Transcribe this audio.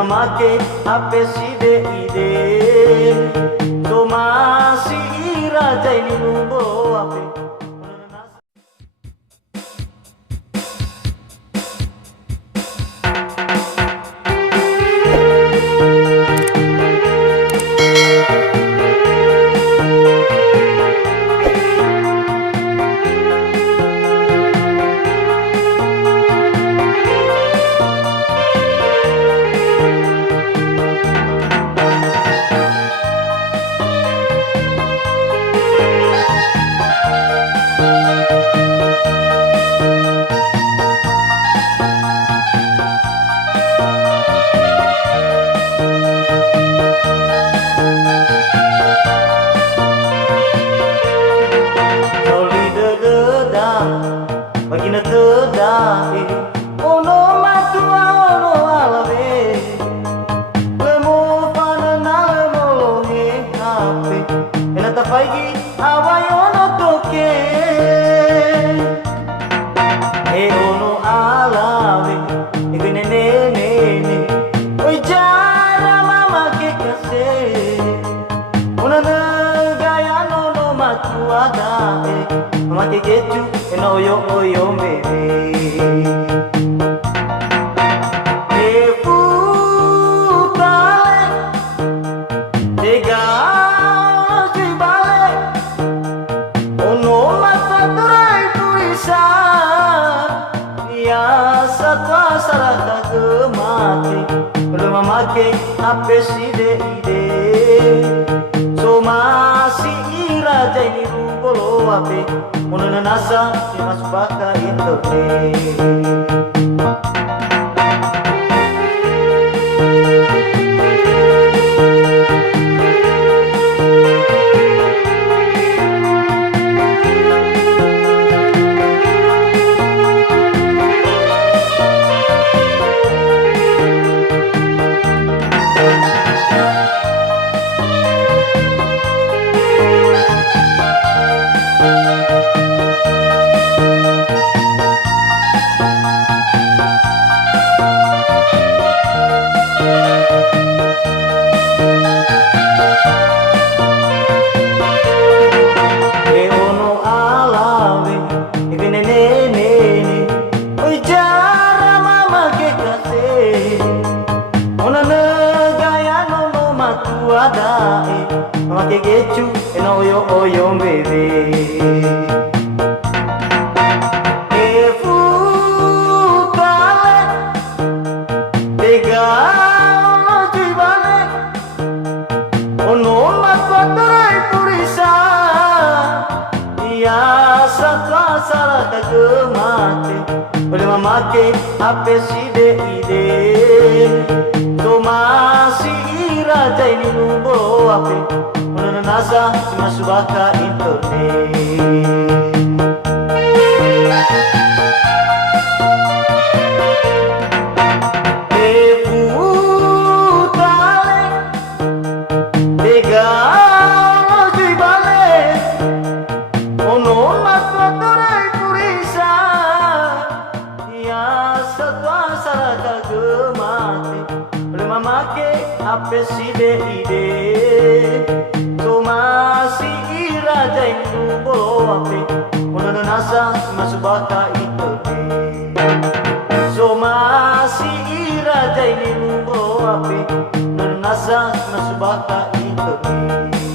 mamake HP side ide so masih iraja ini nubo ape. Bagina tedai ono matua ono alave lemo panana lemo lohe hape enata paigi awai ono toke ono alave igene nene oi jara mama ke kase ona gaya no matua dae mama ke getu eno yo oyo bebe te putale te galo ci bale ono mataturai purisa ya satwa sarata gemati belum memakai HP side ide so masih iraja ini rubolo ape Muna nasa mas baka internet. Dae make gechu eno yo oyo bebe e futale tega no jibane ono matwatrai purisa ya satwa sarata gemate boleh memake HP side ide so masih iraja ini nubo ape Muna nasa mas baka internet. Te putale te galo ci bale ono matwatrai purisa ya satwa sarata gemate boleh memake HP side ide so masih iraja ini nubo ape Muna nasa mas baka internet so masih iraja ini nubo ape Muna nasa mas baka internet